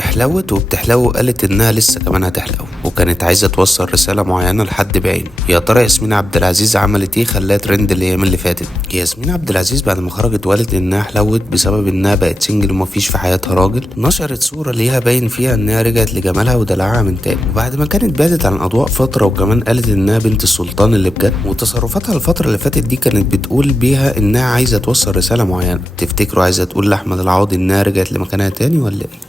حلوت وبتحلو وقالت انها لسه كمان هتحلو، وكانت عايزه توصل رساله معينه لحد بعينه. يا ترى ياسمين عبد العزيز عملت ايه خلاها ترند الايام اللي فاتت؟ ياسمين عبد العزيز بعد ما خرجت وقالت انها حلوت بسبب انها بقت سنجل ومفيش في حياتها راجل، نشرت صوره ليها باين فيها انها رجعت لجمالها ودلعها من تاني، وبعد ما كانت بعدت عن الاضواء فتره، وكمان قالت انها بنت السلطان اللي بجد. وتصرفاتها الفتره اللي فاتت دي كانت بتقول بيها انها عايزه توصل رساله معينه. تفتكروا عايزه تقول لاحمد العوضي انها رجعت لمكانها تاني ولا ايه؟